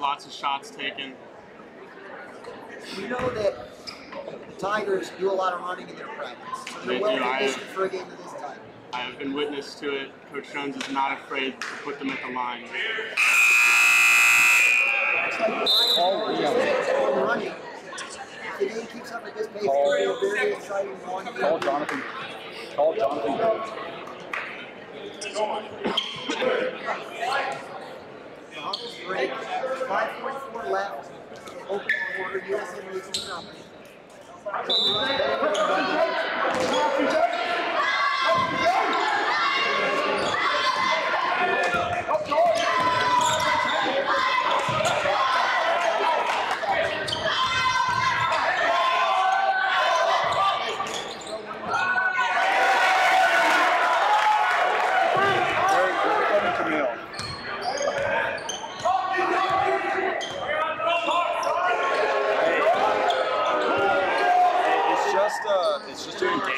Lots of shots taken. You know that the Tigers do a lot of running in their practice. So they're well conditioned for a game of this type. I have been witness to it. Coach Jones is not afraid to put them at the line. Running. If the game keeps up at this pace, it's going to be a very exciting one. Call Jonathan. Call Jonathan. Break. 5.4 left. Open quarter. USN leads 2-0. It's just during game time.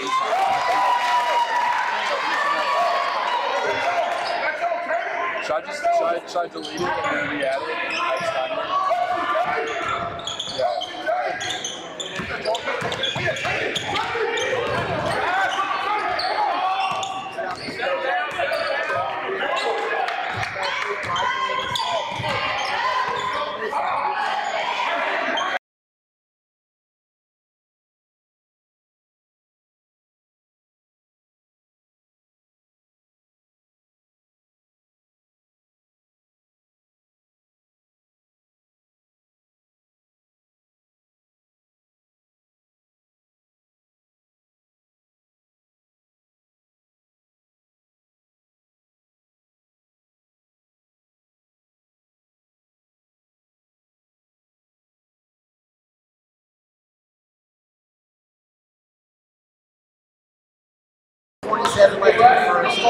Should I delete it and then re-add it next time? .27 left in the first.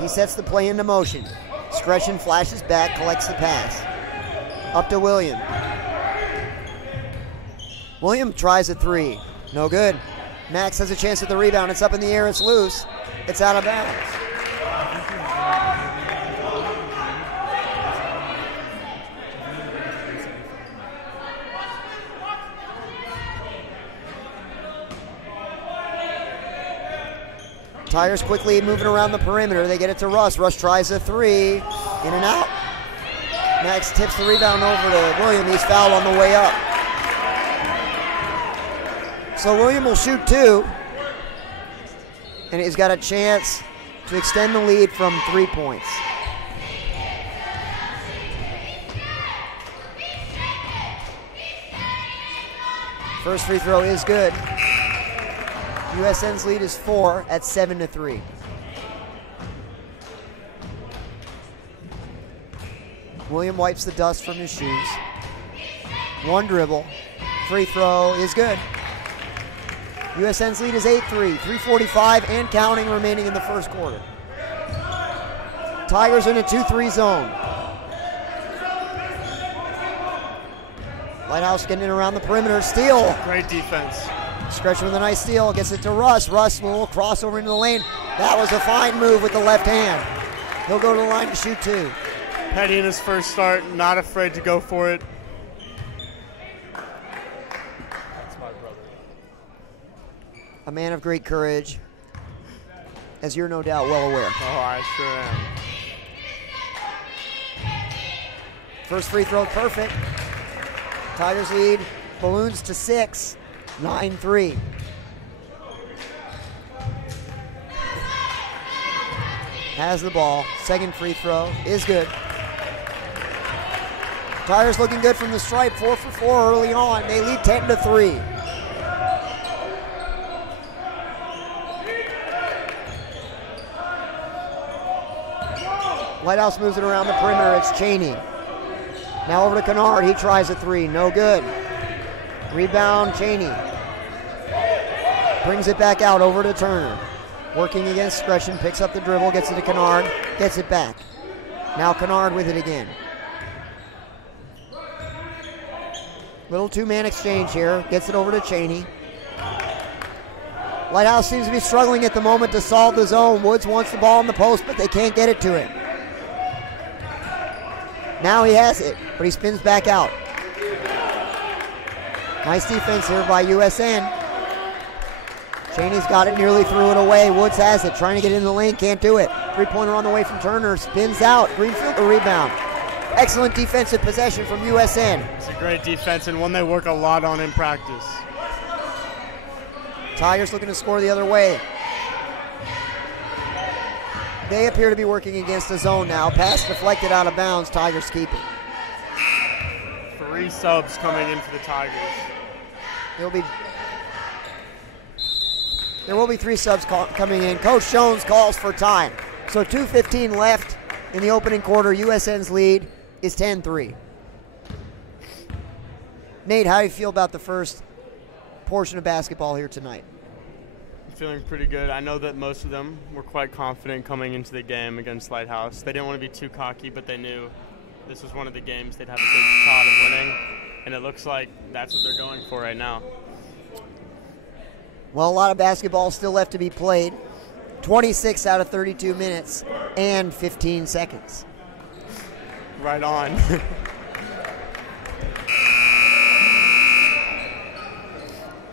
He sets the play into motion. Scretchen flashes back, collects the pass. Up to William. William tries a three. No good. Max has a chance at the rebound. It's up in the air. It's loose. It's out of bounds. Tigers quickly moving around the perimeter. They get it to Russ. Russ tries a three. In and out. Max tips the rebound over to William. He's fouled on the way up. So William will shoot 2. And he's got a chance to extend the lead from 3 points. First free throw is good. USN's lead is 4 at 7-3. William wipes the dust from his shoes. 1 dribble. Free throw is good. USN's lead is 8-3. 3:45 and counting remaining in the first quarter. Tigers in a 2-3 zone. Lighthouse getting in around the perimeter. Steal. Great defense. Scretchen with a nice steal. Gets it to Russ. Russ will cross over into the lane. That was a fine move with the left hand. He'll go to the line to shoot 2. Petty in his first start, not afraid to go for it. That's my brother. A man of great courage, as you're no doubt well aware. Oh, I sure am. First free throw, perfect. Tigers lead balloons to 6, 9-3. Has the ball. Second free throw is good. Tigers looking good from the stripe, 4 for 4 early on. They lead 10-3. Lighthouse moves it around the perimeter. It's Cheney. Now over to Kennard. He tries a 3. No good. Rebound, Cheney. Brings it back out over to Turner. Working against Scretchen. Picks up the dribble. Gets it to Kennard. Gets it back. Now Kennard with it again. Little 2-man exchange here. Gets it over to Cheney. Lighthouse seems to be struggling at the moment to solve the zone. Woods wants the ball in the post, but they can't get it to him. Now he has it, but he spins back out. Nice defense here by USN. Cheney's got it, nearly threw it away. Woods has it, trying to get in the lane, can't do it. Three-pointer on the way from Turner, spins out. Greenfield the rebound. Excellent defensive possession from USN. It's a great defense and one they work a lot on in practice. Tigers looking to score the other way. They appear to be working against the zone now. Pass deflected out of bounds. Tigers keep it. 3 subs coming in for the Tigers. There will be 3 subs coming in. Coach Jones calls for time. So 2:15 left in the opening quarter. USN's lead is 10-3. Nate, how do you feel about the first portion of basketball here tonight? Feeling pretty good. I know that most of them were quite confident coming into the game against Lighthouse. They didn't want to be too cocky, but they knew this was one of the games they'd have a good shot of winning, and it looks like that's what they're going for right now. Well, a lot of basketball still left to be played. 26 out of 32 minutes and 15 seconds. Right on.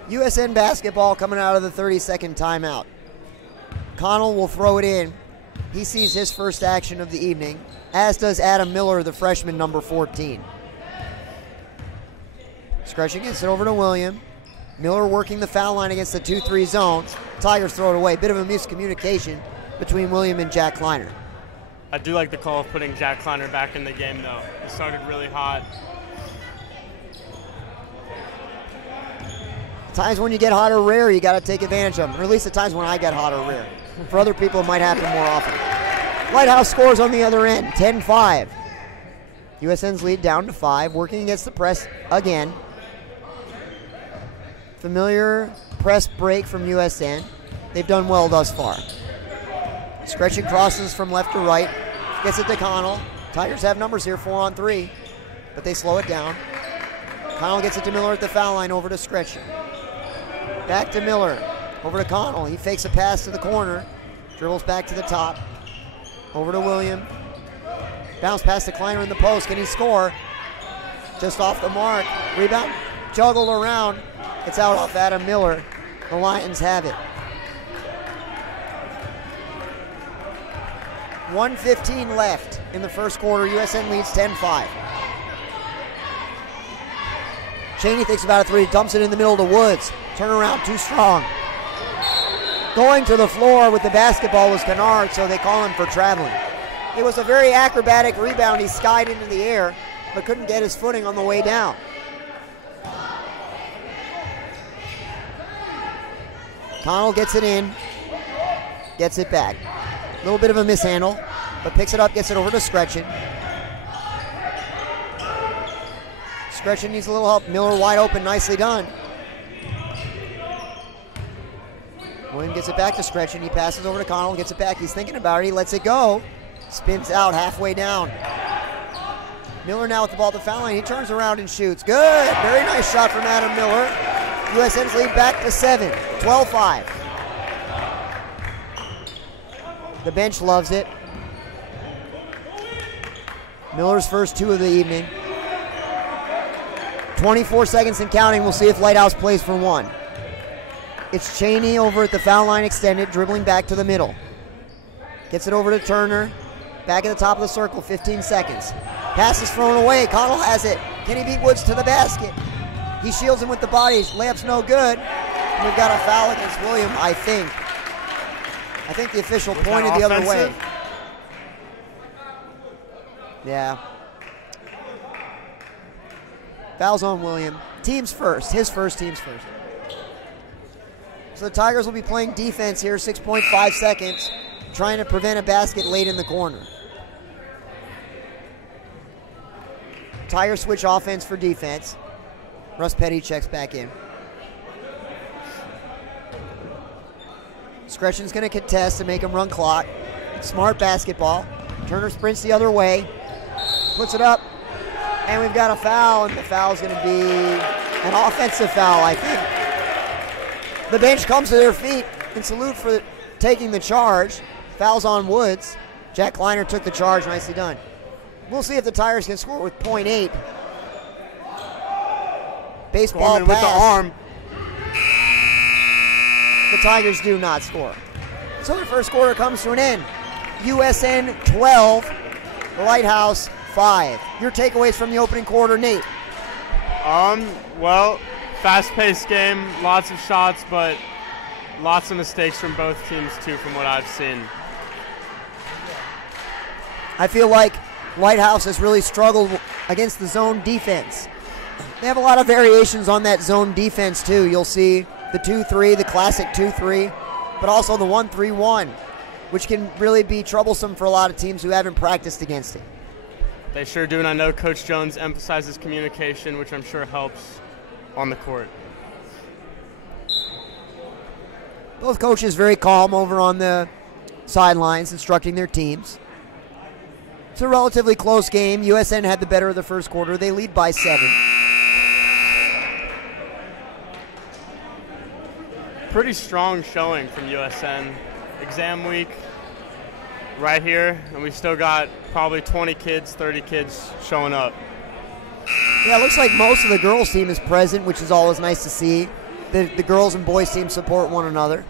USN basketball coming out of the 30-second timeout. Connell will throw it in. He sees his first action of the evening, as does Adam Miller, the freshman, number 14. Scretchen gets it over to William. Miller working the foul line against the 2-3 zone. Tigers throw it away. Bit of a miscommunication between William and Jack Kleiner. I do like the call of putting Jack Kleiner back in the game, though. He started really hot. Times when you get hot or rare, you got to take advantage of them. Or at least the times when I get hot or rare. For other people, it might happen more often. Lighthouse scores on the other end, 10-5. USN's lead down to 5, working against the press again. Familiar press break from USN. They've done well thus far. Scretchen crosses from left to right. Gets it to Connell. Tigers have numbers here, 4 on 3. But they slow it down. Connell gets it to Miller at the foul line, over to Scretchen. Back to Miller. Over to Connell. He fakes a pass to the corner. Dribbles back to the top. Over to William. Bounce pass to Kleiner in the post. Can he score? Just off the mark. Rebound. Juggled around. It's out off Adam Miller. The Lions have it. 1:15 left in the first quarter. USN leads 10-5. Cheney thinks about a three, dumps it in the middle to Woods. Turnaround, too strong. Going to the floor with the basketball was Kennard, so they call him for traveling. It was a very acrobatic rebound. He skied into the air, but couldn't get his footing on the way down. Connell gets it in, gets it back. A little bit of a mishandle, but picks it up, gets it over to Scretchen. Scretchen needs a little help. Miller wide open, nicely done. William gets it back to Scretchen. He passes over to Connell, gets it back. He's thinking about it. He lets it go. Spins out halfway down. Miller now with the ball at the foul line. He turns around and shoots. Good. Very nice shot from Adam Miller. USN's lead back to 7. 12-5. The bench loves it. Miller's first 2 of the evening. 24 seconds and counting. We'll see if Lighthouse plays for 1. It's Cheney over at the foul line extended, dribbling back to the middle. Gets it over to Turner. Back at the top of the circle, 15 seconds. Pass is thrown away. Connell has it. Can he beat Woods to the basket? He shields him with the bodies. Layup's no good. And we've got a foul against William, I think. I think the official pointed the other way. Yeah. Foul's on William. Teams first. His first, teams first. So the Tigers will be playing defense here, 6.5 seconds, trying to prevent a basket late in the corner. Tigers switch offense for defense. Russ Petty checks back in. Scretchen's going to contest to make him run clock. Smart basketball. Turner sprints the other way. Puts it up. And we've got a foul, and the foul's going to be an offensive foul, I think. The bench comes to their feet and salute for taking the charge. Foul's on Woods. Jack Kleiner took the charge. Nicely done. We'll see if the Tigers can score with .8. Baseball pass. With the arm. The Tigers do not score. So the first quarter comes to an end. USN 12, the Lighthouse 5. Your takeaways from the opening quarter, Nate? Well, fast-paced game, lots of shots, but lots of mistakes from both teams too, from what I've seen. I feel like Lighthouse has really struggled against the zone defense. They have a lot of variations on that zone defense too. You'll see the 2-3, the classic 2-3, but also the 1-3-1, which can really be troublesome for a lot of teams who haven't practiced against it. They sure do, and I know Coach Jones emphasizes communication, which I'm sure helps on the court. Both coaches very calm over on the sidelines, instructing their teams. It's a relatively close game. USN had the better of the first quarter. They lead by 7. Pretty strong showing from USN. Exam week right here, and we still got probably 20 kids, 30 kids showing up. Yeah, it looks like most of the girls' team is present, which is always nice to see. The girls and boys' team support one another.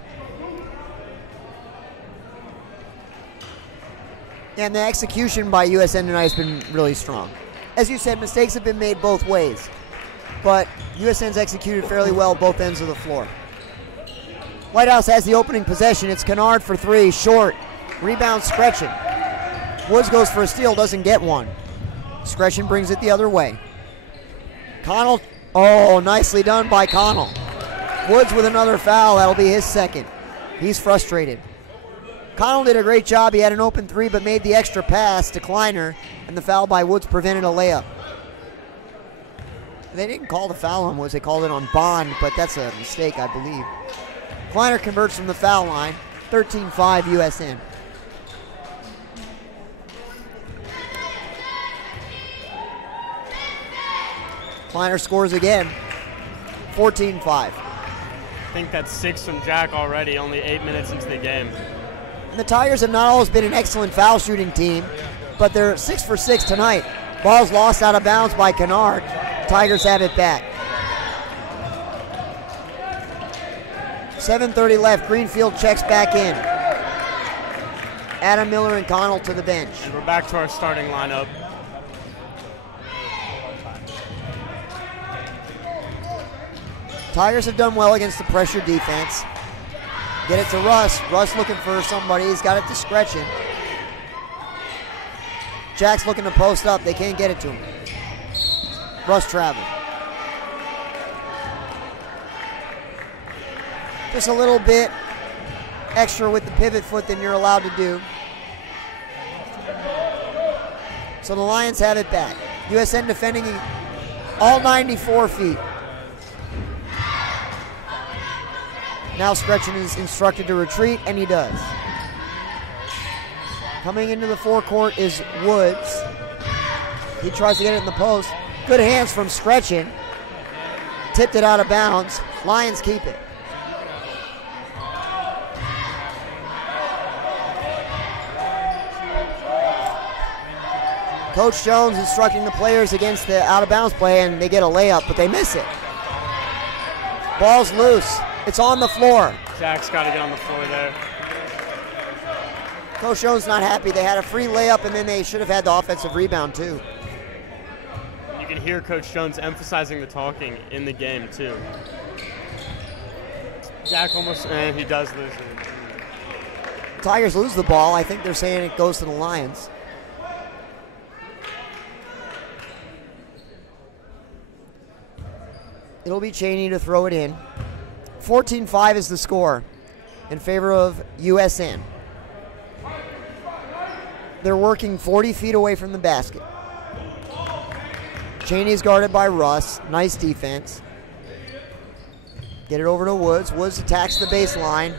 And the execution by USN tonight has been really strong. As you said, mistakes have been made both ways, but USN's executed fairly well both ends of the floor. Lighthouse has the opening possession. It's Kennard for 3, short. Rebound, Scretchen. Woods goes for a steal, doesn't get one. Scretchen brings it the other way. Connell, oh, nicely done by Connell. Woods with another foul, that'll be his second. He's frustrated. Connell did a great job. He had an open 3, but made the extra pass to Kleiner, and the foul by Woods prevented a layup. They didn't call the foul on Woods, they called it on Bond, but that's a mistake, I believe. Kleiner converts from the foul line, 13-5 USN. Kleiner scores again, 14-5. I think that's 6 from Jack already, only 8 minutes into the game. And the Tigers have not always been an excellent foul shooting team, but they're 6 for 6 tonight. Ball's lost out of bounds by Kennard. Tigers have it back. 7:30 left. Greenfield checks back in. Adam Miller and Connell to the bench. And we're back to our starting lineup. Tigers have done well against the pressure defense. Get it to Russ. Russ looking for somebody. He's got it to Scretchen. Jack's looking to post up. They can't get it to him. Russ traveled. Just a little bit extra with the pivot foot than you're allowed to do. So the Lions have it back. USN defending all 94 feet. Now Scretchen is instructed to retreat, and he does. Coming into the forecourt is Woods. He tries to get it in the post. Good hands from Scretchen. Tipped it out of bounds. Lions keep it. Coach Jones instructing the players against the out-of-bounds play, and they get a layup, but they miss it. Ball's loose. It's on the floor. Jack's got to get on the floor there. Coach Jones not happy. They had a free layup, and then they should have had the offensive rebound, too. You can hear Coach Jones emphasizing the talking in the game, too. Jack almost, and he does lose it. Tigers lose the ball. I think they're saying it goes to the Lions. It'll be Cheney to throw it in. 14-5 is the score in favor of USN. They're working 40 feet away from the basket. Cheney's guarded by Russ. Nice defense. Get it over to Woods. Woods attacks the baseline.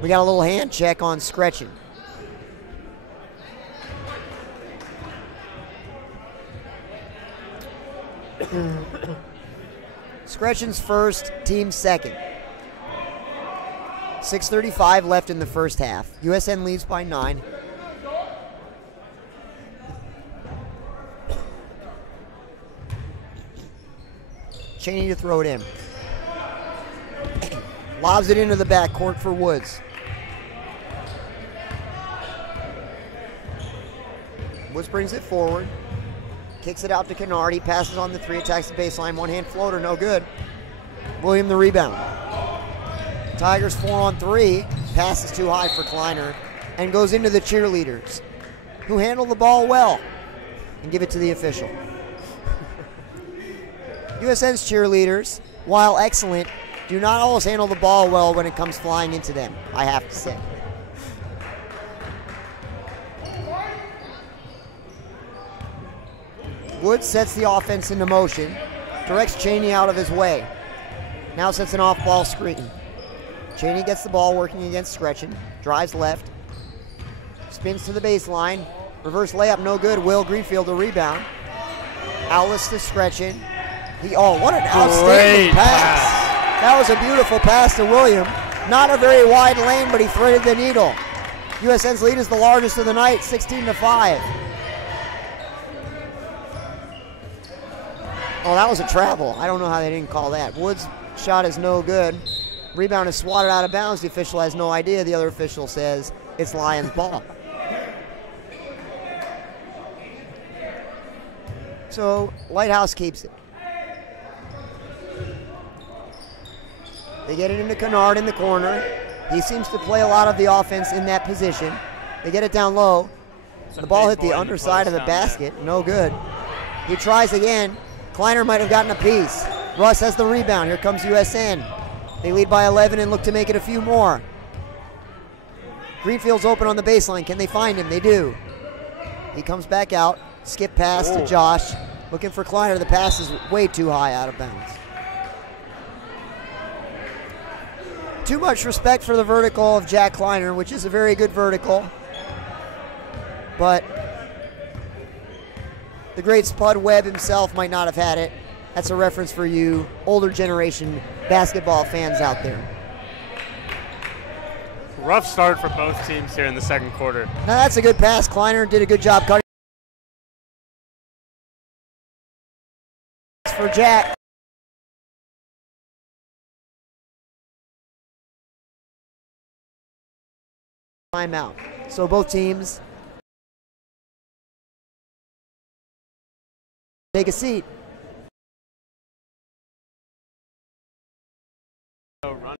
We got a little hand check on Scretchen. Scretchen's first, team second. 6:35 left in the first half. USN leads by 9. Cheney to throw it in. Lobs it into the backcourt for Woods. Woods brings it forward. Kicks it out to Kennard. He passes on the 3, attacks the baseline. One-hand floater, no good. William the rebound. Tigers 4-on-3. Pass is too high for Kleiner and goes into the cheerleaders, who handle the ball well and give it to the official. USN's cheerleaders, while excellent, do not always handle the ball well when it comes flying into them, I have to say. Woods sets the offense into motion, directs Cheney out of his way. Now sets an off-ball screen. Cheney gets the ball working against Scretchen, drives left, spins to the baseline, reverse layup, no good. Will Greenfield the rebound. Owlis to Scretchen. What an outstanding pass. That was a beautiful pass to William. Not a very wide lane, but he threaded the needle. USN's lead is the largest of the night, 16-5. Oh, that was a travel. I don't know how they didn't call that. Woods' shot is no good. Rebound is swatted out of bounds. The official has no idea. The other official says it's Lions ball. So Lighthouse keeps it. They get it into Kennard in the corner. He seems to play a lot of the offense in that position. They get it down low. The ball hit the underside of the basket. No good. He tries again. Kleiner might have gotten a piece. Russ has the rebound. Here comes USN. They lead by 11 and look to make it a few more. Greenfield's open on the baseline. Can they find him? They do. He comes back out. Skip pass to Josh. Looking for Kleiner. The pass is way too high out of bounds. Too much respect for the vertical of Jack Kleiner, which is a very good vertical. But the great Spud Webb himself might not have had it. That's a reference for you older generation basketball fans out there. Rough start for both teams here in the second quarter. Now that's a good pass. Kleiner did a good job cutting for Jack. Timeout. So both teams take a seat. Run.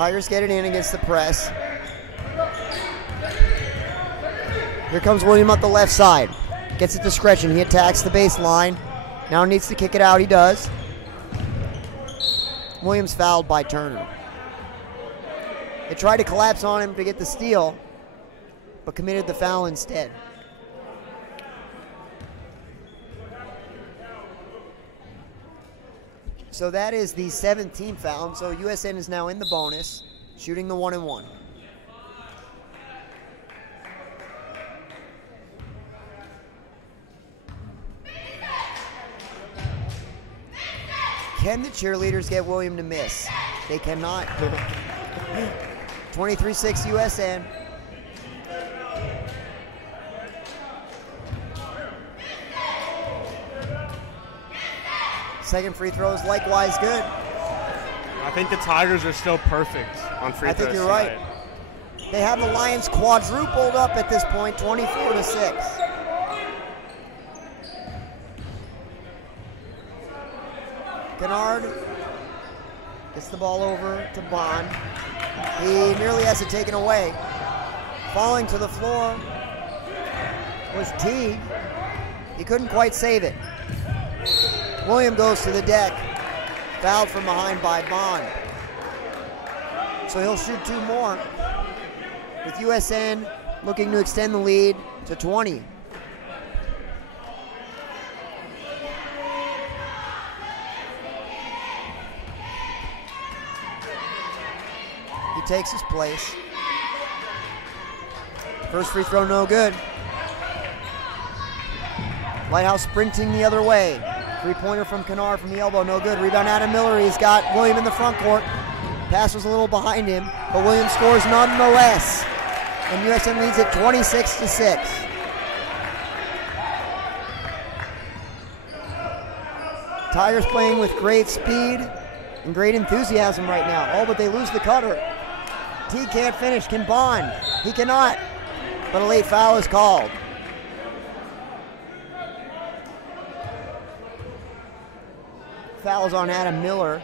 Tigers get it in against the press. Here comes William up the left side. Gets it to Scretchen. He attacks the baseline. Now needs to kick it out. He does. Williams fouled by Turner. They tried to collapse on him to get the steal, but committed the foul instead. So that is the 7th team foul. So USN is now in the bonus, shooting the 1-and-1. Can the cheerleaders get William to miss? They cannot. 23-6 USN. Second free throw is likewise good. I think the Tigers are still perfect on free throws. I think you're right. They have the Lions quadrupled up at this point, 24-6. Kennard gets the ball over to Bond. He nearly has it taken away. Falling to the floor was Teague. He couldn't quite save it. William goes to the deck. Fouled from behind by Bond. So he'll shoot 2 more. With USN looking to extend the lead to 20. He takes his place. First free throw, no good. Lighthouse sprinting the other way. Three-pointer from Kennard from the elbow, no good. Rebound Adam Miller. He's got William in the front court. Pass was a little behind him, but William scores nonetheless. And USN leads it 26-6. Tigers playing with great speed and great enthusiasm right now. Oh, but they lose the cutter. T can't finish. Can Bond? He cannot. But a late foul is called. Fouls on Adam Miller.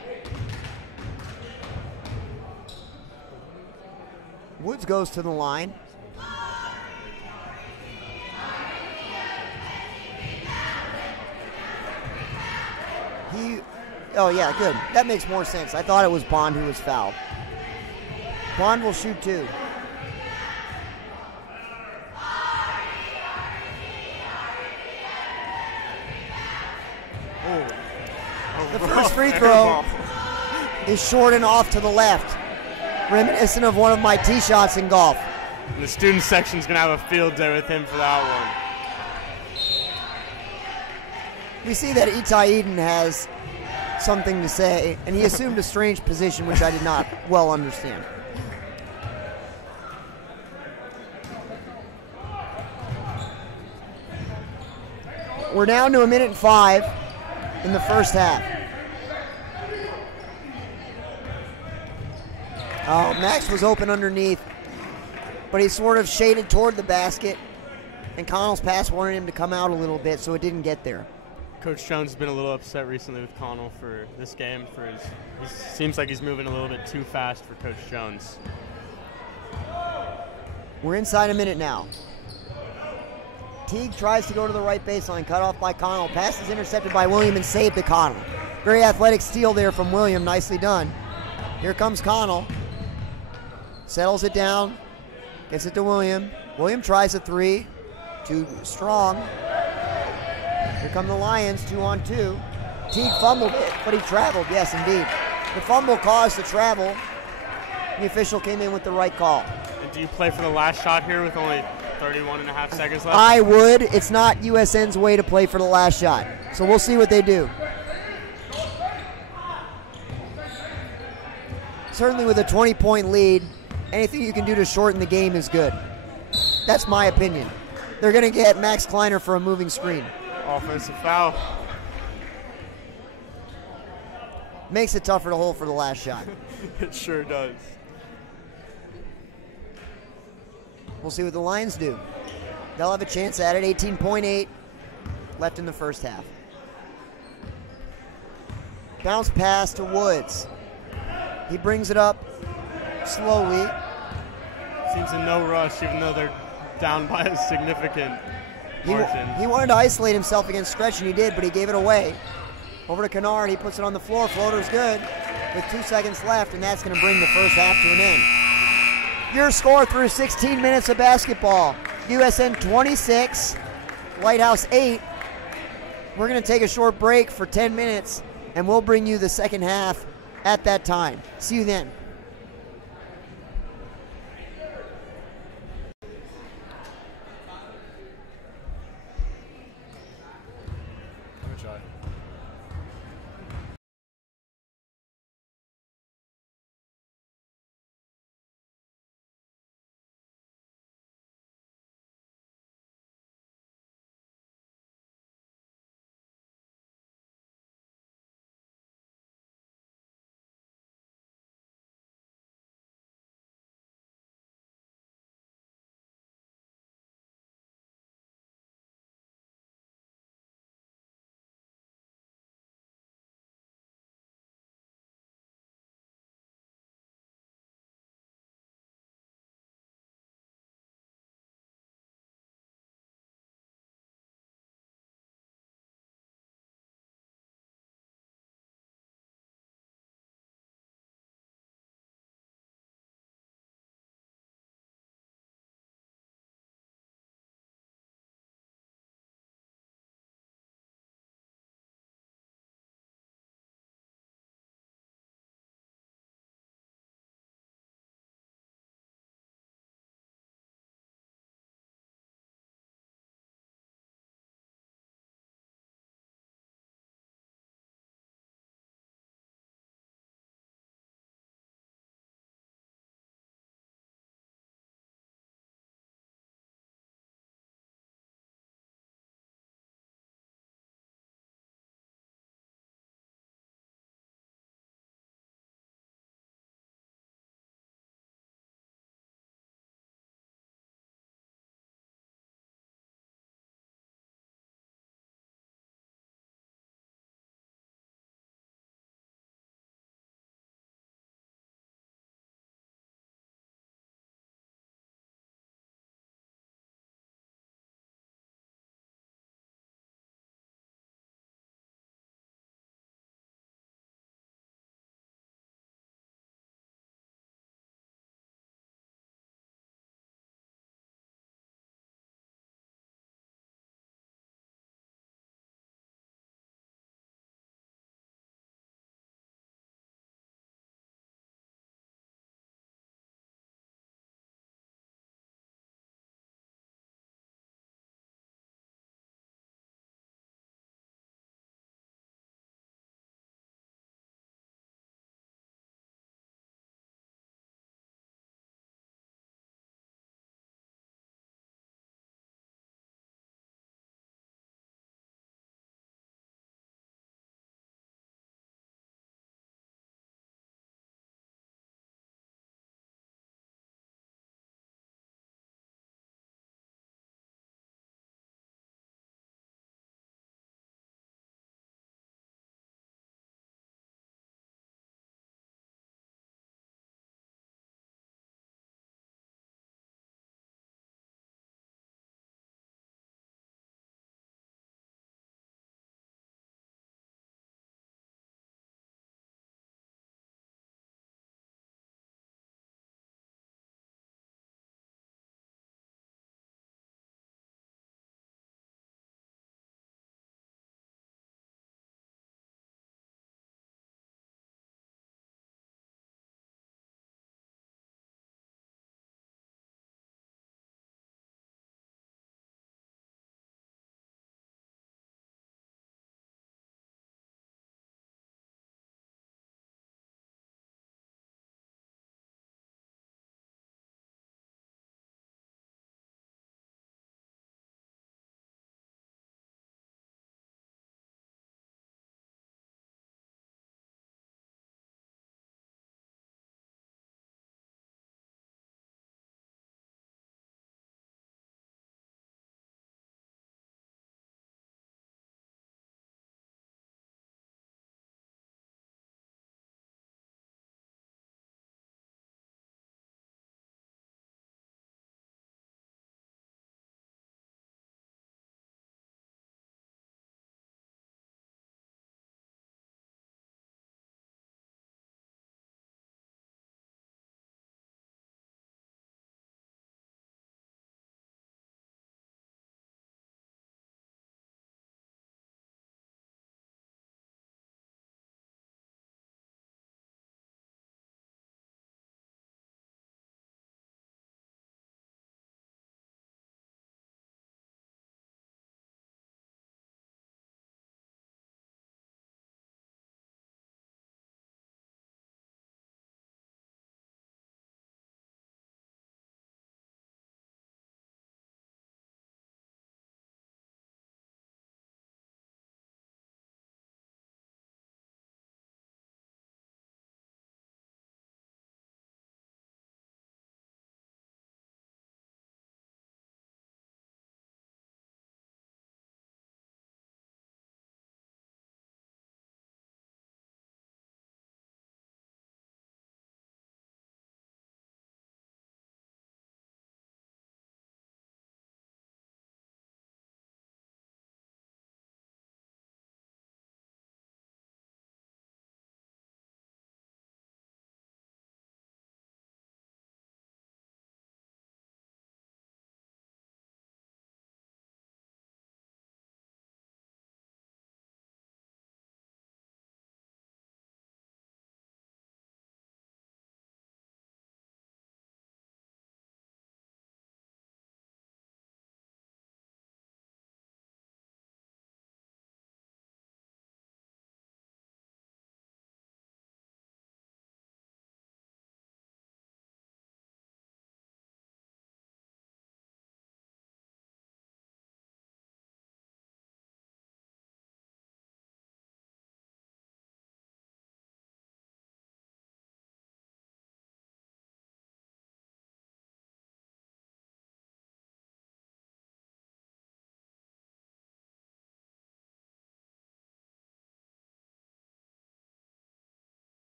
Woods goes to the line. Oh yeah, good. That makes more sense. I thought it was Bond who was fouled. Bond will shoot 2. The first free throw is short and off to the left. Reminiscent of one of my tee shots in golf. And the student section's going to have a field day with him for that one. We see that Itai Eden has something to say, and he assumed a strange position, which I did not well understand. We're down to 1:05 in the first half. Oh, Max was open underneath, but he sort of shaded toward the basket, and Connell's pass wanted him to come out a little bit, so it didn't get there. Coach Jones has been a little upset recently with Connell for this game. He seems like he's moving a little bit too fast for Coach Jones. We're inside a minute now. Teague tries to go to the right baseline, cut off by Connell. Pass is intercepted by William and saved to Connell. Very athletic steal there from William, nicely done. Here comes Connell. Settles it down, gets it to William. William tries a 3, too strong. Here come the Lions, 2-on-2. Teague fumbled it, but he traveled, yes indeed. The fumble caused the travel. The official came in with the right call. And do you play for the last shot here with only 31.5 seconds left? I would. It's not USN's way to play for the last shot. So we'll see what they do. Certainly with a 20-point lead, anything you can do to shorten the game is good. That's my opinion. They're going to get Max Kleiner for a moving screen. Offensive foul. Makes it tougher to hold for the last shot. It sure does. We'll see what the Lions do. They'll have a chance at it. 18.8 left in the first half. Bounce pass to Woods. He brings it up slowly. Seems in no rush, even though they're down by a significant margin. He wanted to isolate himself against Stretch, and he did, but he gave it away. Over to Kennard, he puts it on the floor. Floater's good with 2 seconds left, and that's going to bring the first half to an end. Your score through 16 minutes of basketball. USN 26, Lighthouse 8. We're going to take a short break for 10 minutes, and we'll bring you the second half at that time. See you then.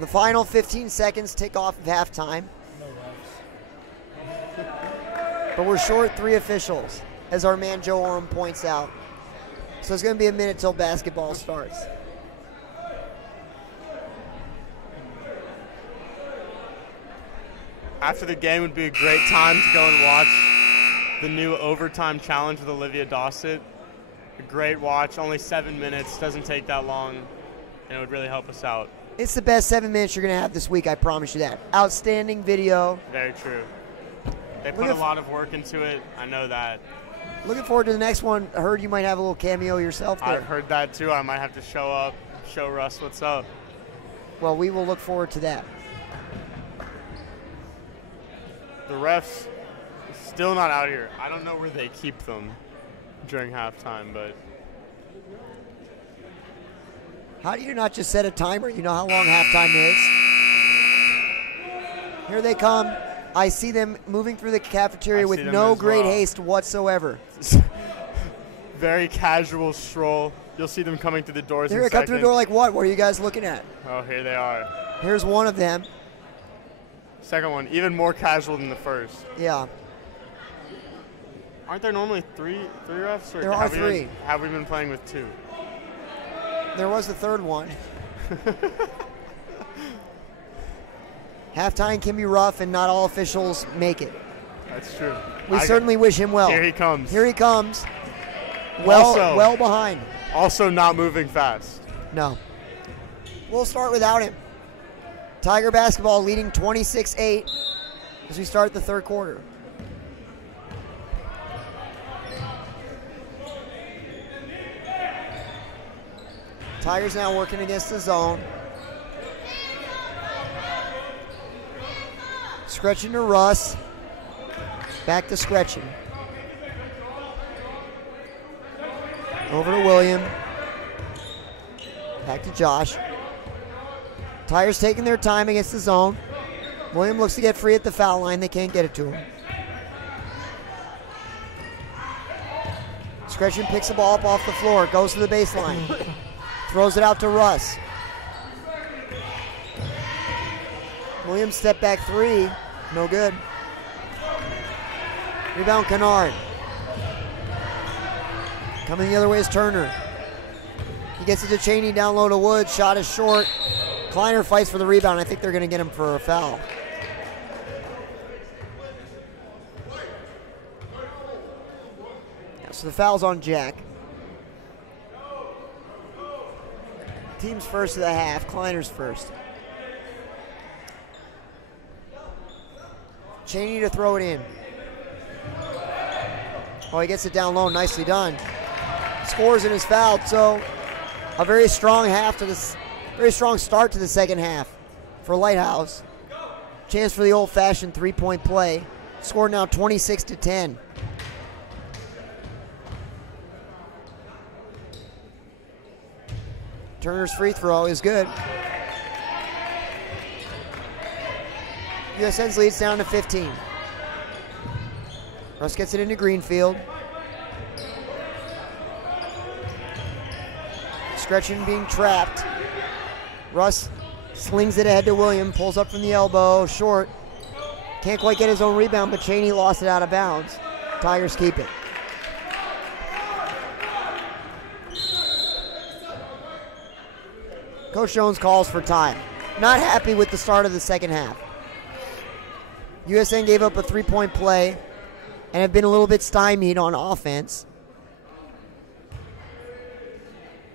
The final 15 seconds tick off of halftime. No refs. But we're short 3 officials, as our man Joe Orem points out. So it's going to be a minute till basketball starts. After the game would be a great time to go and watch the new overtime challenge with Olivia Dossett. A great watch, only 7 minutes, doesn't take that long, and it would really help us out. It's the best 7 minutes you're going to have this week, I promise you that. Outstanding video. Very true. They put a lot of work into it, I know that. Looking forward to the next one. I heard you might have a little cameo yourself there. I've heard that too. I might have to show up, show Russ what's up. Well, we will look forward to that. The refs still not out here. I don't know where they keep them during halftime, but how do you not just set a timer? You know how long halftime is. Here they come. I see them moving through the cafeteria with no great haste whatsoever. Very casual stroll. You'll see them coming through the doors. They're going to come through the door like what? What are you guys looking at? Oh, here they are. Here's one of them. Second one, even more casual than the first. Yeah. Aren't there normally three refs? Or there are 3. Have we been playing with 2? There was the third one. Halftime can be rough, and not all officials make it. That's true. We certainly wish him well. Here he comes. Here he comes. Well behind. Also not moving fast. No. We'll start without him. Tiger basketball leading 26-8 as we start the third quarter. Tigers now working against the zone. Scretchen to Russ. Back to Scretchen. Over to William. Back to Josh. Tigers taking their time against the zone. William looks to get free at the foul line. They can't get it to him. Scretchen picks the ball up off the floor. Goes to the baseline. Throws it out to Russ. Williams step back 3. No good. Rebound Kennard. Coming the other way is Turner. He gets it to Cheney down low to Woods. Shot is short. Kleiner fights for the rebound. I think they're going to get him for a foul. So the foul's on Jack. Team's first of the half. Kleiner's first. Cheney to throw it in. Oh, he gets it down low. Nicely done. Scores and is fouled. So a very strong very strong start to the second half for Lighthouse. Chance for the old-fashioned three-point play. Score now 26-10. Turner's free throw is good. USN's leads down to 15. Russ gets it into Greenfield. Scretchen being trapped. Russ slings it ahead to William, pulls up from the elbow, short. Can't quite get his own rebound, but Cheney lost it out of bounds. Tigers keep it. Coach Jones calls for time. Not happy with the start of the second half. USN gave up a three-point play and have been a little bit stymied on offense.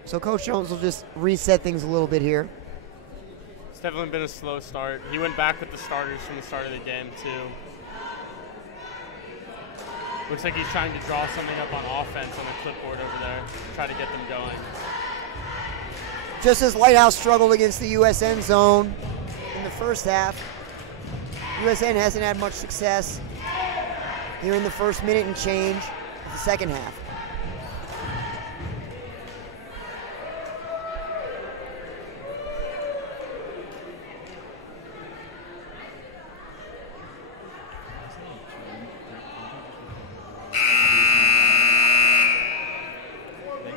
So Coach Jones will just reset things a little bit here. It's definitely been a slow start. He went back with the starters from the start of the game, too. Looks like he's trying to draw something up on offense on the clipboard over there, try to get them going. Just as Lighthouse struggled against the USN zone in the first half, USN hasn't had much success here in the first minute and change of the second half.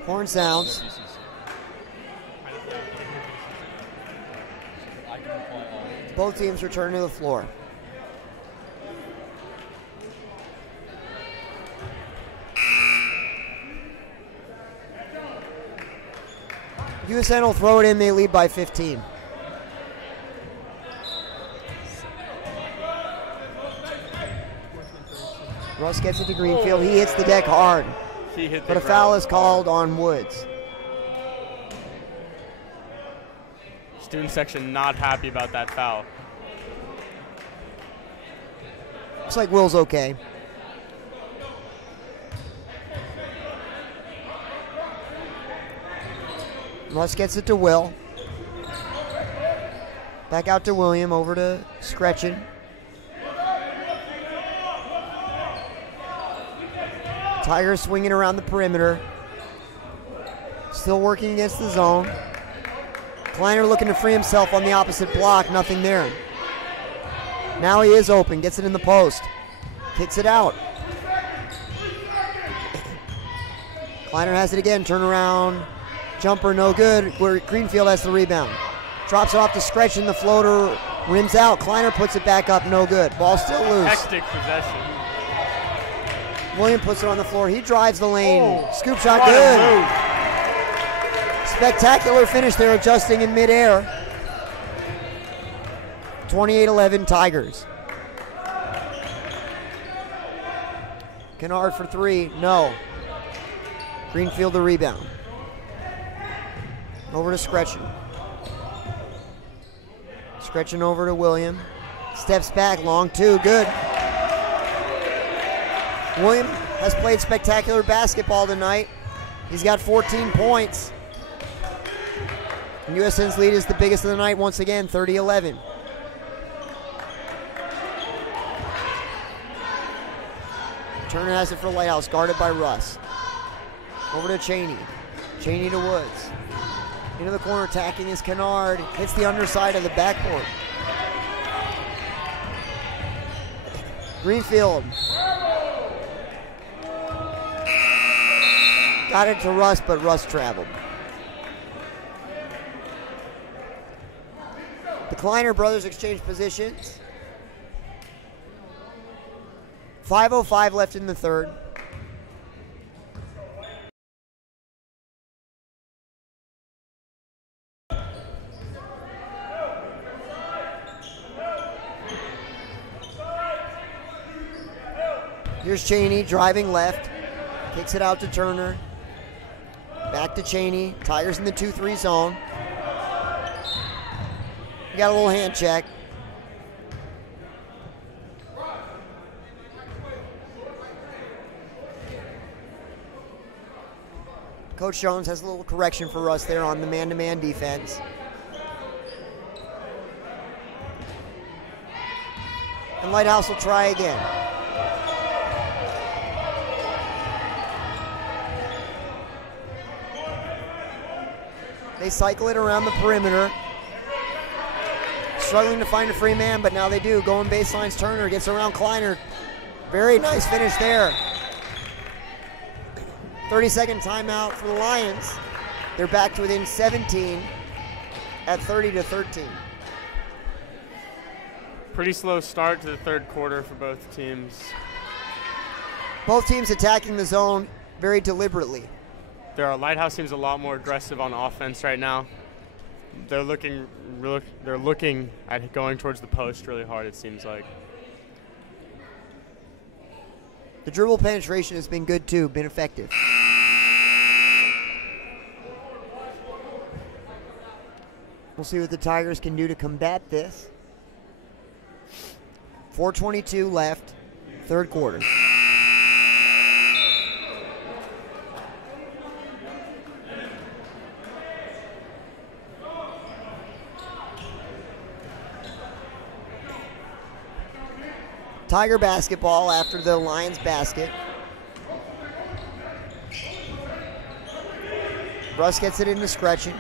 Horn sounds. Both teams return to the floor. USN will throw it in. They lead by 15. Russ gets it to Greenfield. He hits the deck hard. But a foul is called on Woods. Student section not happy about that foul. Looks like Will's okay. Russ gets it to Will. Back out to William, over to Scretchen. Tigers swinging around the perimeter. Still working against the zone. Kleiner looking to free himself on the opposite block. Nothing there. Now he is open. Gets it in the post. Kicks it out. Kleiner has it again. Turnaround. Jumper no good. Where Greenfield has the rebound. Drops it off to Scretchen. The floater rims out. Kleiner puts it back up. No good. Ball still loose. Hectic possession. William puts it on the floor. He drives the lane. Scoop shot good. Spectacular finish there, adjusting in midair. 28-11 Tigers. Kennard for three. No. Greenfield the rebound. Over to Scretchen. Scretchen over to William. Steps back. Long two. Good. William has played spectacular basketball tonight. He's got 14 points. And USN's lead is the biggest of the night once again, 30-11. Turner has it for Lighthouse, guarded by Russ. Over to Cheney. Cheney to Woods. Into the corner, attacking is Kennard. Hits the underside of the backboard. Greenfield. Got it to Russ, but Russ traveled. The Kleiner brothers exchange positions. 5:05 left in the third. Here's Cheney driving left. Kicks it out to Turner. Back to Cheney. Tigers in the 2-3 zone. Got a little hand check. Coach Jones has a little correction for us there on the man-to-man defense. And Lighthouse will try again. They cycle it around the perimeter. Struggling to find a free man, but now they do. Going baselines, Turner gets around Kleiner. Very nice finish there. 30-second timeout for the Lions. They're back to within 17 at 30-13. Pretty slow start to the third quarter for both teams. Both teams attacking the zone very deliberately. Lighthouse seems a lot more aggressive on offense right now. They're looking at going towards the post really hard, it seems like. The dribble penetration has been good too, been effective. We'll see what the Tigers can do to combat this. 4:22 left, third quarter. Tiger basketball after the Lions basket. Russ gets it into Scretchen.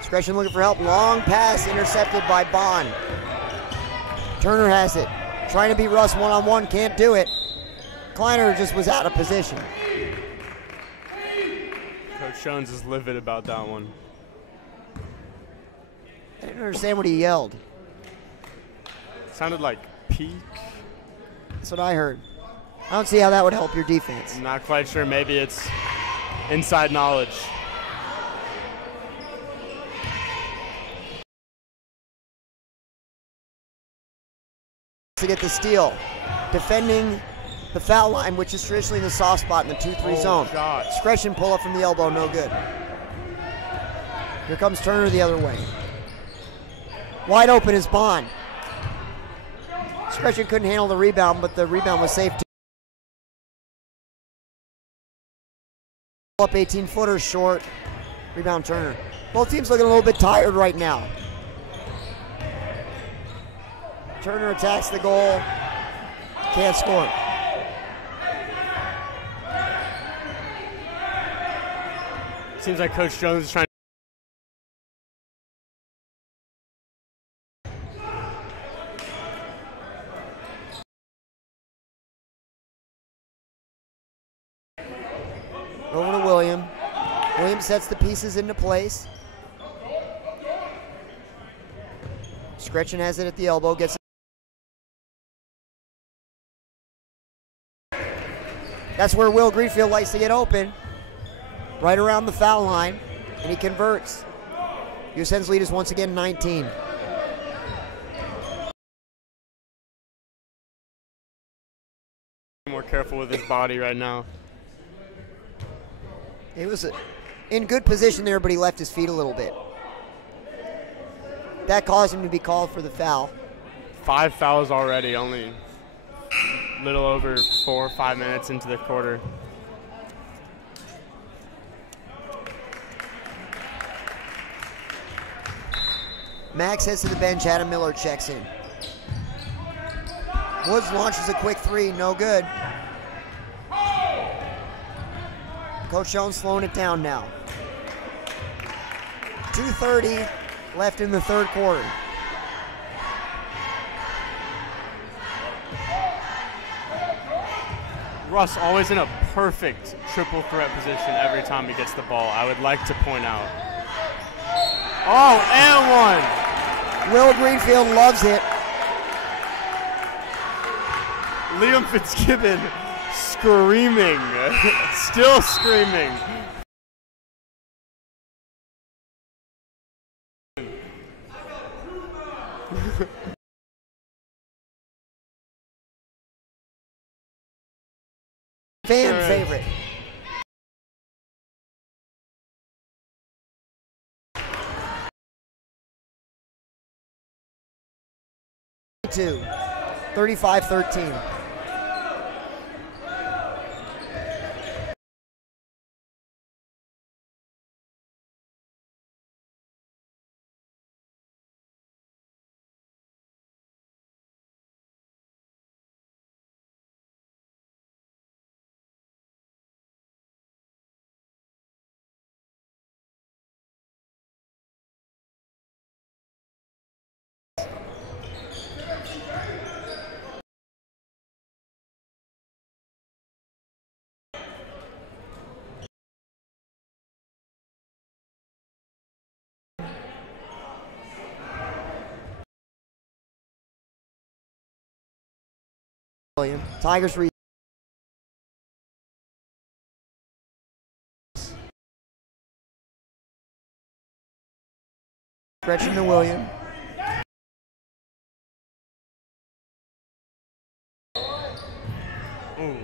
Scretchen looking for help. Long pass intercepted by Bond. Turner has it. Trying to beat Russ one-on-one. Can't do it. Kleiner just was out of position. Coach Jones is livid about that one. I didn't understand what he yelled. Sounded like peak. That's what I heard. I don't see how that would help your defense. I'm not quite sure. Maybe it's inside knowledge. To get the steal. Defending the foul line, which is traditionally the soft spot in the 2-3 zone. God. Scretchen pull up from the elbow, no good. Here comes Turner the other way. Wide open is Bond. Scretchen couldn't handle the rebound, but the rebound was safe. Up 18-footers short. Rebound Turner. Both teams looking a little bit tired right now. Turner attacks the goal. Can't score. Seems like Coach Jones is trying. Over to William. William sets the pieces into place. Scretchen has it at the elbow. Gets. That's where Will Greenfield likes to get open. Right around the foul line. And he converts. USN's lead is once again 19. More careful with his body right now. He was in good position there, but he left his feet a little bit. That caused him to be called for the foul. 5 fouls already, only a little over 4 or 5 minutes into the quarter. Max heads to the bench. Adam Miller checks in. Woods launches a quick three, no good. Coach Jones slowing it down now. 2:30 left in the third quarter. Russ always in a perfect triple threat position every time he gets the ball, I would like to point out. Oh, and one! Will Greenfield loves it. Liam Fitzgibbon screaming, still screaming. Fan favorite. Two. 35-13. William. Tigers read. Gretchen to William. Ooh.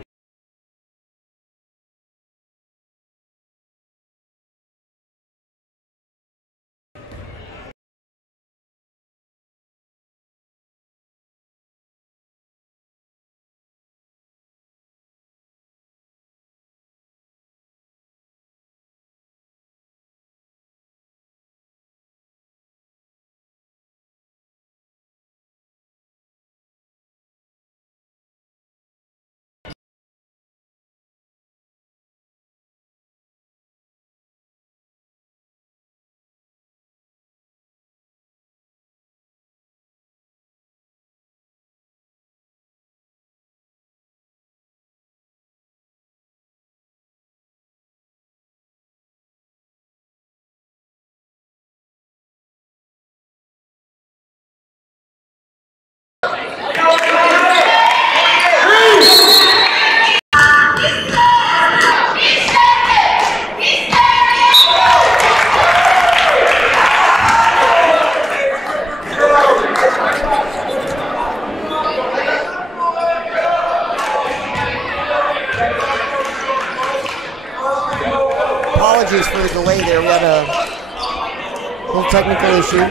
technical issue,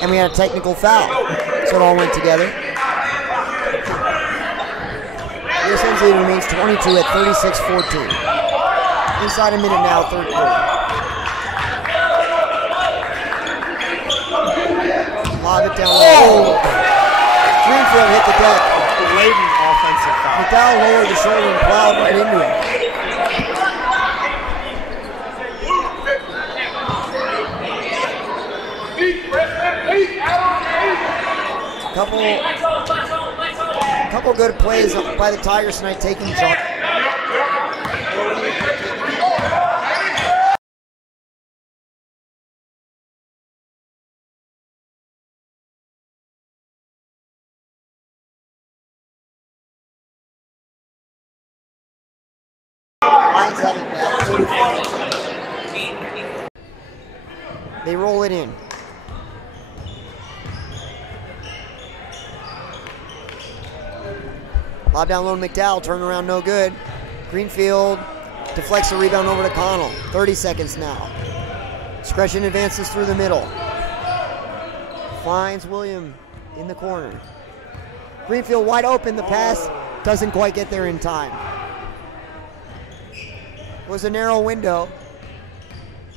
and we had a technical foul. So it all went together. USN's lead remains 22 at 36-14. Inside a minute now, third quarter. Lob it down low. Greenfield hit the deck. Blatant offensive foul. McDowell lowered the shoulder and plowed right into him. Couple good plays by the Tigers tonight, taking charge. Lions have it now, 45. They roll it in. Lob down low to McDowell, turn around, no good. Greenfield deflects the rebound over to Connell. 30 seconds now. Scretchen advances through the middle. Finds William in the corner. Greenfield wide open, the pass doesn't quite get there in time. It was a narrow window.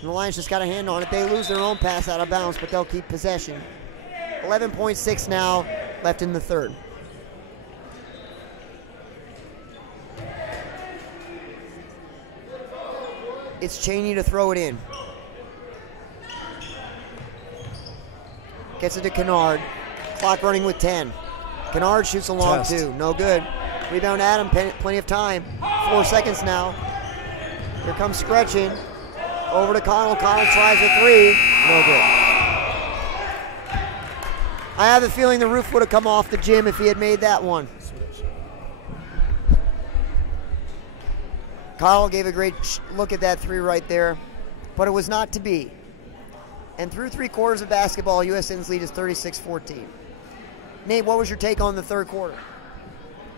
And the Lions just got a hand on it. They lose their own pass out of bounds, but they'll keep possession. 11.6 now left in the third. It's Cheney to throw it in. Gets it to Kennard. Clock running with 10. Kennard shoots a long two. No good. Rebound Adam, plenty of time. 4 seconds now. Here comes Scretchen. Over to Connell. Connell tries a three. No good. I have a feeling the roof would have come off the gym if he had made that one. Connell gave a great look at that three right there, but it was not to be. And through 3 quarters of basketball, USN's lead is 36-14. Nate, what was your take on the third quarter?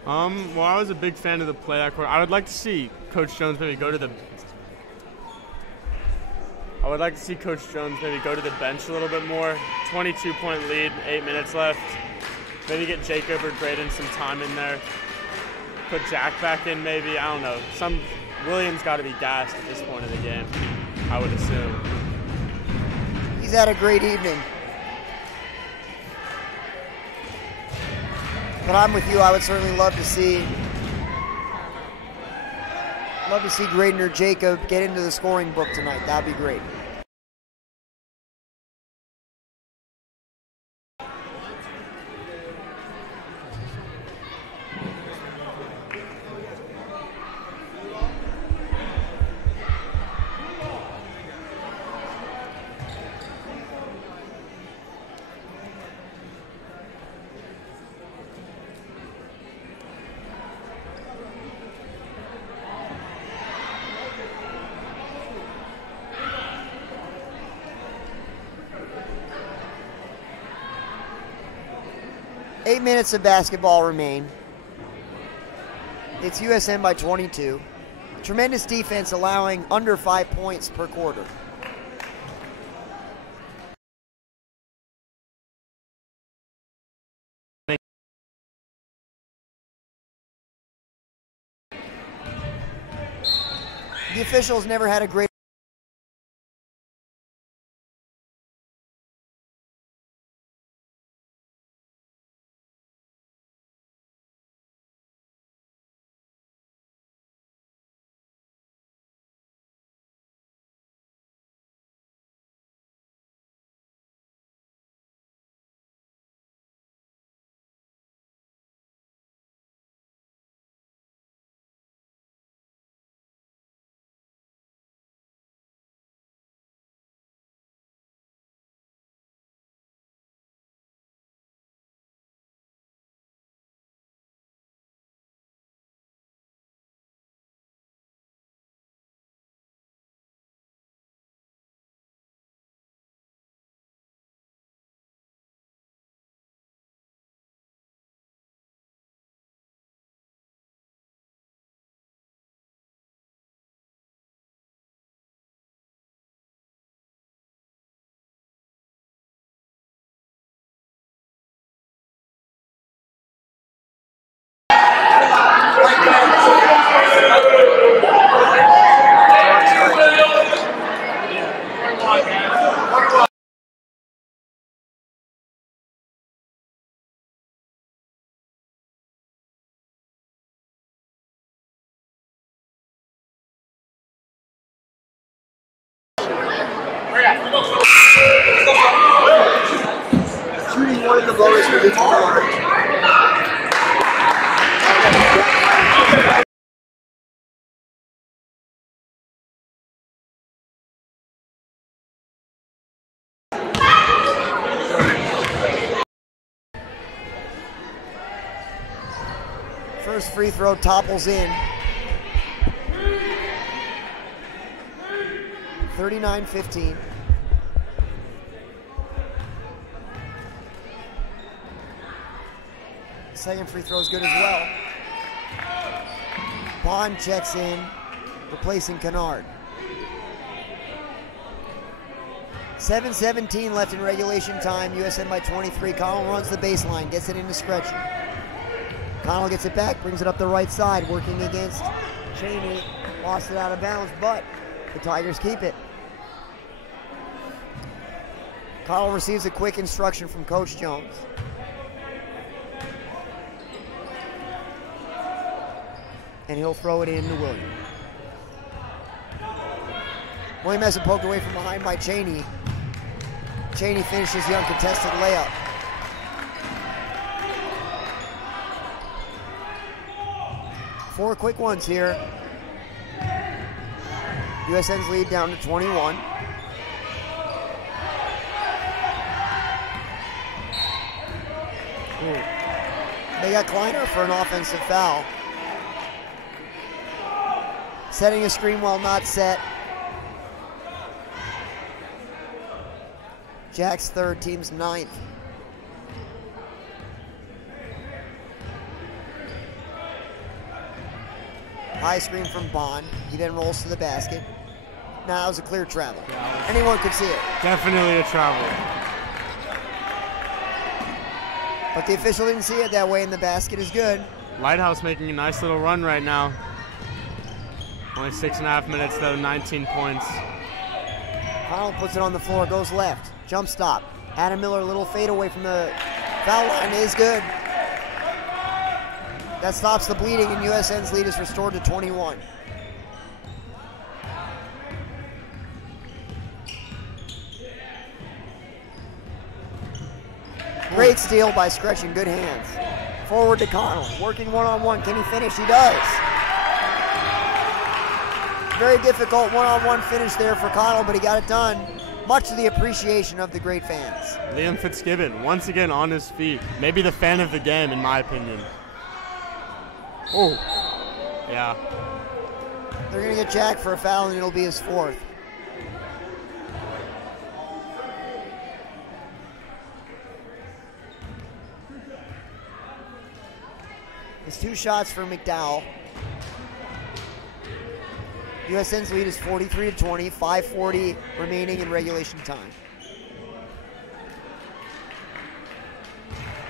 Well, I was a big fan of the play that quarter. I would like to see Coach Jones maybe go to the bench a little bit more. 22-point lead, 8 minutes left. Maybe get Jacob or Graydon some time in there. Put Jack back in maybe. I don't know. Williams got to be gassed at this point of the game, I would assume. He's had a great evening. But I'm with you. I would certainly love to see Graydon or Jacob get into the scoring book tonight. That'd be great. Eight minutes of basketball remain. It's USN by 22. Tremendous defense, allowing under 5 points per quarter. The officials never had a great one in the bonus for each quarter. First free throw topples in. 39-15. Second free throw is good as well. Bond checks in, replacing Kennard. 7:17 left in regulation time. USN by 23. Connell runs the baseline, gets it into Scretchen. Connell gets it back, brings it up the right side, working against Cheney. Lost it out of bounds, but the Tigers keep it. Connell receives a quick instruction from Coach Jones. And he'll throw it in to William. William has it poked away from behind by Cheney. Cheney finishes the uncontested layup. Four quick ones here. USN's lead down to 21. Ooh. They got Kleiner for an offensive foul. Setting a screen while not set. Jack's third, team's ninth. High screen from Bond. He then rolls to the basket. Now it was a clear travel. Yeah, anyone could see it. Definitely a travel. But the official didn't see it that way, and the basket is good. Lighthouse making a nice little run right now. Only 6.5 minutes though, 19 points. Connell puts it on the floor, goes left. Jump stop. Adam Miller, a little fade away from the foul line, is good. That stops the bleeding, and USN's lead is restored to 21. Great steal by Scretchen, good hands. Forward to Connell, working one-on-one. Can he finish? He does. Very difficult one-on-one finish there for Connell, but he got it done. Much to the appreciation of the great fans. Liam Fitzgibbon, once again on his feet. Maybe the fan of the game, in my opinion. Oh, yeah. They're going to get Jack for a foul, and it'll be his fourth. It's 2 shots for McDowell. USN's lead is 43-20, 5:40 remaining in regulation time.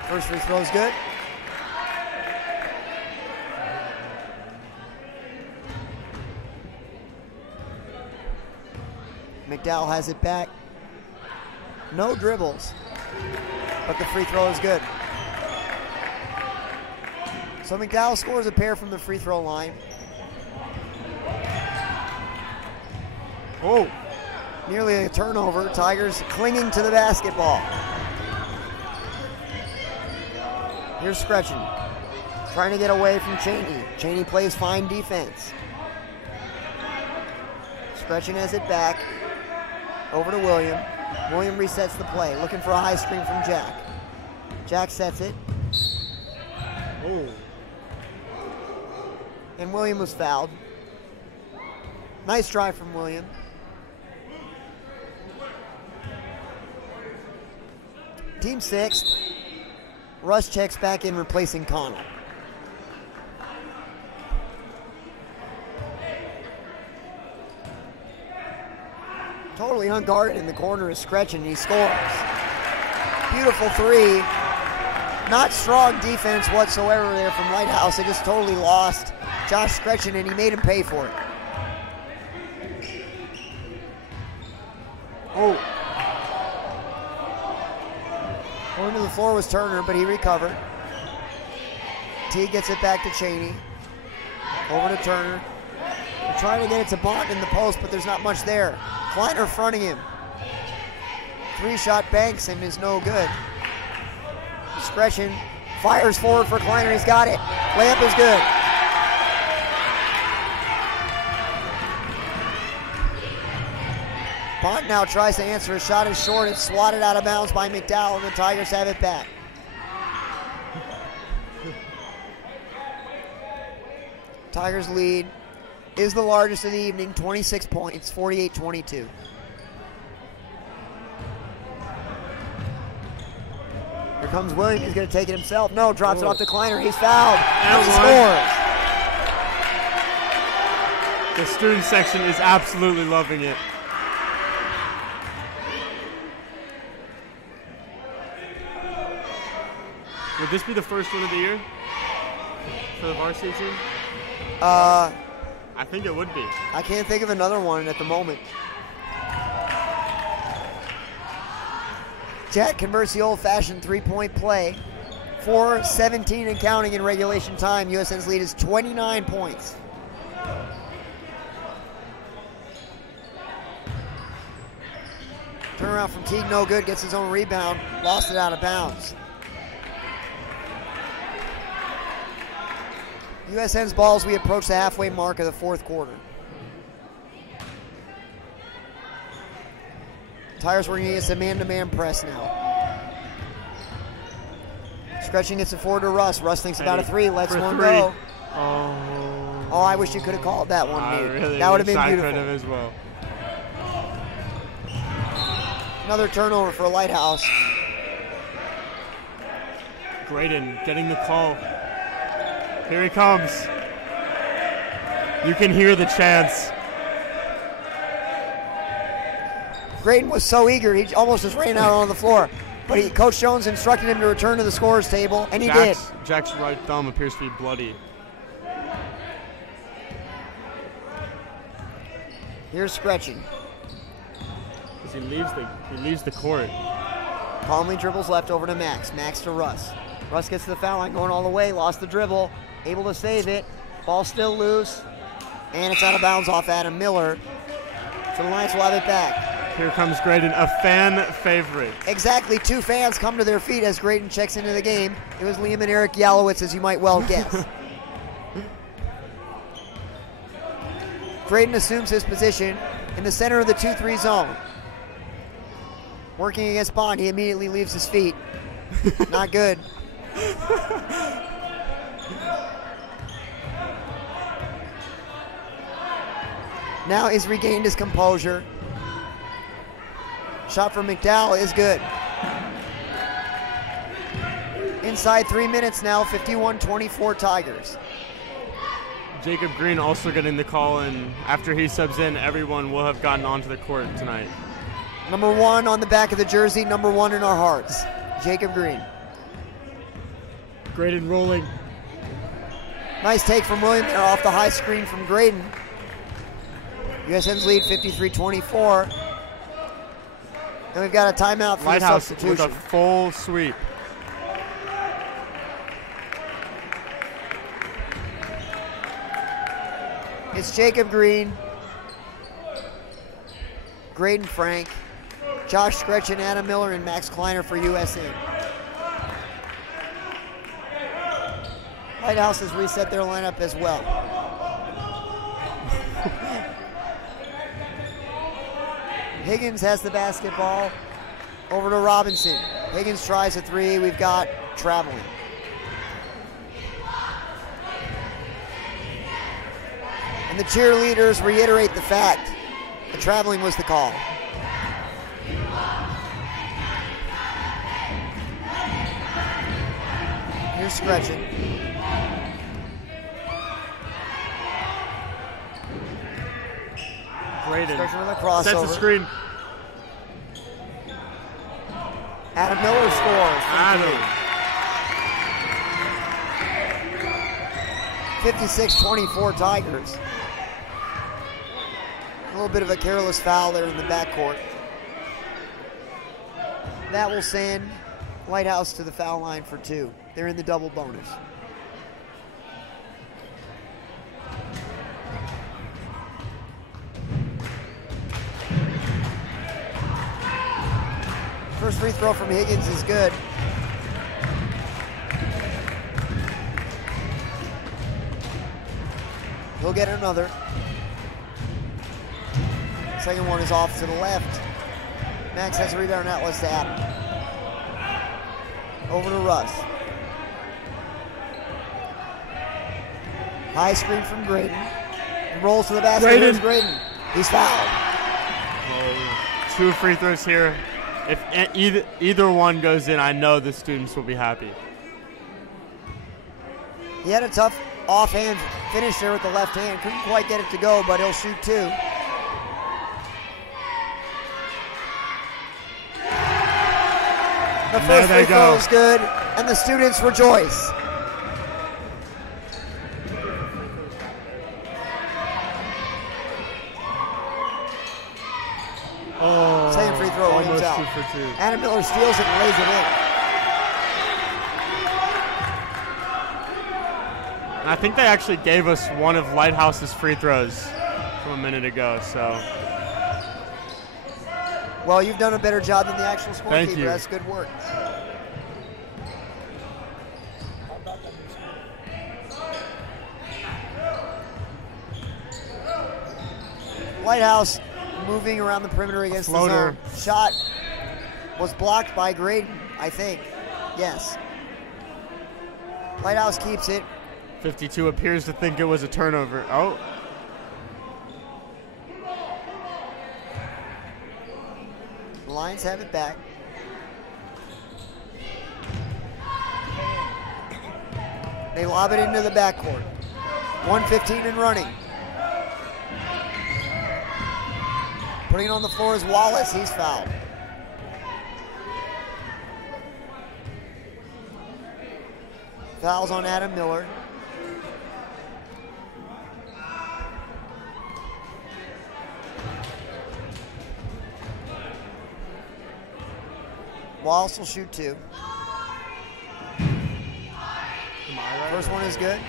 First free throw is good. McDowell has it back. No dribbles, but the free throw is good. So McDowell scores a pair from the free throw line. Oh, nearly a turnover. Tigers clinging to the basketball. Here's Scretchen, trying to get away from Cheney. Cheney plays fine defense. Scretchen has it back. Over to William. William resets the play, looking for a high screen from Jack. Jack sets it. Oh. And William was fouled. Nice drive from William. Team sixth. Russ checks back in, replacing Connell. Totally unguarded in the corner is Scretchen, and he scores. Beautiful three. Not strong defense whatsoever there from Lighthouse. They just totally lost Josh Scretchen, and he made him pay for it. Oh. Going to the floor was Turner, but he recovered. T gets it back to Cheney. Over to Turner. They're trying to get it to Bond in the post, but there's not much there. Kleiner fronting him. 3-shot banks and is no good. Scretchen fires forward for Kleiner. He's got it. Layup is good. Bond now tries to answer. His shot is short. It's swatted out of bounds by McDowell, and the Tigers have it back. Tigers lead is the largest of the evening, 26 points, 48-22. Here comes Williams. He's going to take it himself. No, drops it off to Kleiner. He's fouled. And he scores. The student section is absolutely loving it. Would this be the first one of the year for the varsity team? I think it would be. I can't think of another one at the moment. Jack converts the old-fashioned three-point play. 4:17 and counting in regulation time. USN's lead is 29 points. Turnaround from Teague, no good. Gets his own rebound. Lost it out of bounds. USN's ball as we approach the halfway mark of the fourth quarter. Tigers working against a man-to-man press now. Scretchen gets it forward to Russ. Russ thinks about a three, lets one go. Oh, I wish you could have called that one, dude. Really that would have been beautiful. As well. Another turnover for Lighthouse. Graydon getting the call. Here he comes. You can hear the chants. Graydon was so eager, he almost just ran out on the floor. But Coach Jones instructed him to return to the scorer's table, and he did. Jack's right thumb appears to be bloody. Here's Scretchen. He leaves the court. Calmly dribbles left over to Max. Max to Russ. Russ gets to the foul line, going all the way, lost the dribble, able to save it. Ball still loose, and it's out of bounds off Adam Miller. So the Lions will have it back. Here comes Graydon, a fan favorite. Exactly, two fans come to their feet as Graydon checks into the game. It was Liam and Eric Yalowitz, as you might well guess. Graydon assumes his position in the center of the 2-3 zone. Working against Bond, he immediately leaves his feet. Not good. Now he's regained his composure. Shot from McDowell is good. Inside 3 minutes now, 51-24 Tigers. Jacob Green also getting the call, and after he subs in, everyone will have gotten onto the court tonight. Number 1 on the back of the jersey, number 1 in our hearts, Jacob Green. Graydon rolling. Nice take from William there off the high screen from Graydon. USN's lead 53-24. And we've got a timeout for Lighthouse the substitution. with a full sweep. It's Jacob Green, Graydon Frank, Josh Scretchen, Adam Miller, and Max Kleiner for USN. Lighthouse has reset their lineup as well. Higgins has the basketball over to Robinson. Higgins tries a three. We've got traveling. And the cheerleaders reiterate the fact that traveling was the call. Here's Scretchen. Graydon Scretchen with a crossover. sets the screen. Adam Miller scores. Adam. 56-24 Tigers. A little bit of a careless foul there in the backcourt. That will send Lighthouse to the foul line for 2. They're in the double bonus. First free throw from Higgins is good. He'll get another. Second one is off to the left. Max has a rebound, now let's to Adam. Over to Russ. High screen from Graydon. Rolls to the basket. Here's Graydon. He's fouled. Oh, 2 free throws here. If either one goes in, I know the students will be happy. He had a tough offhand finish there with the left hand. Couldn't quite get it to go, but he'll shoot 2. The first free throw is good, and the students rejoice. Oh, second free throw, almost out. 2 for 2. Adam Miller steals it and lays it in. And I think they actually gave us one of Lighthouse's free throws from a minute ago, so. Well, you've done a better job than the actual scorekeeper. Thank you. That's good work. Lighthouse moving around the perimeter against the zone. Shot was blocked by Graydon, I think. Yes. Lighthouse keeps it. 52 appears to think it was a turnover. Oh. The Lions have it back. They lob it into the backcourt. 1:15 and running. Putting it on the floor is Wallace. He's fouled. Fouls on Adam Miller. Wallace will shoot 2. First one is good.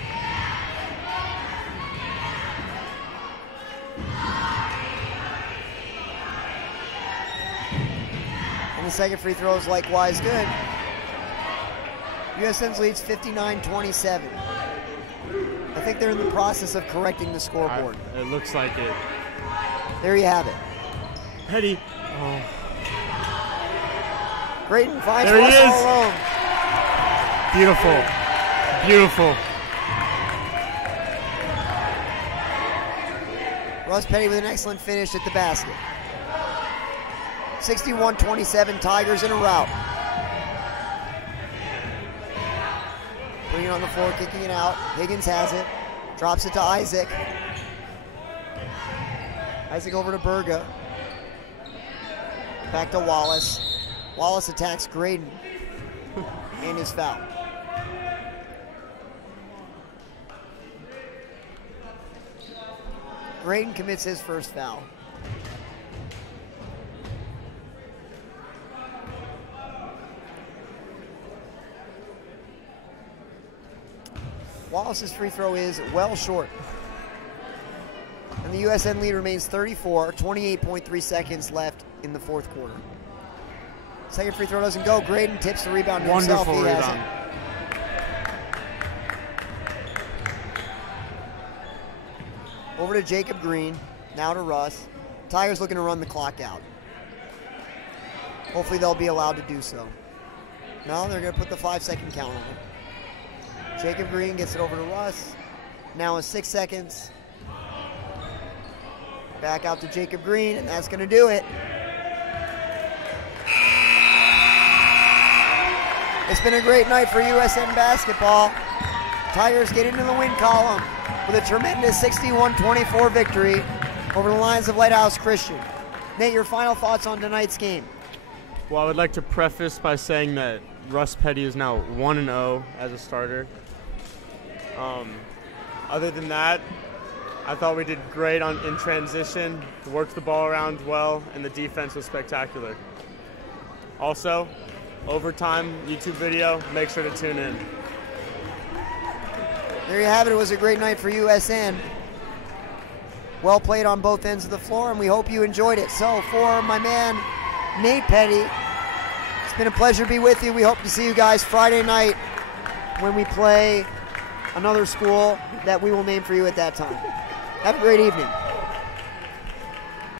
And the second free throw is likewise good. USN's leads 59-27. I think they're in the process of correcting the scoreboard. It looks like it. There you have it. Petty. Oh. Graydon finds there he Russ is. all alone. Beautiful. Beautiful. Russ Petty with an excellent finish at the basket. 61-27, Tigers in a rout. Putting it on the floor, kicking it out. Higgins has it. Drops it to Isaac. Isaac over to Berga. Back to Wallace. Wallace attacks Graydon and is fouled. Graydon commits his first foul. Wallace's free throw is well short. And the USN lead remains 34, 28.3 seconds left in the fourth quarter. Second free throw doesn't go. Graydon tips the rebound to himself. Wonderful He rebound. has it. Over to Jacob Green, now to Russ. Tigers looking to run the clock out. Hopefully they'll be allowed to do so. No, they're going to put the 5-second count on it. Jacob Green gets it over to Russ. Now in 6 seconds. Back out to Jacob Green, and that's going to do it. It's been a great night for USN basketball. Tigers get into the win column with a tremendous 61-24 victory over the Lions of Lighthouse Christian. Nate, your final thoughts on tonight's game? Well, I would like to preface by saying that Russ Petty is now 1-0 as a starter. Other than that, I thought we did great in transition, worked the ball around well, and the defense was spectacular. Also, overtime YouTube video, make sure to tune in. There you have it. It was a great night for USN. Well played on both ends of the floor, and we hope you enjoyed it. So for my man, Nate Petty, it's been a pleasure to be with you. We hope to see you guys Friday night when we play another school that we will name for you at that time. Have a great evening.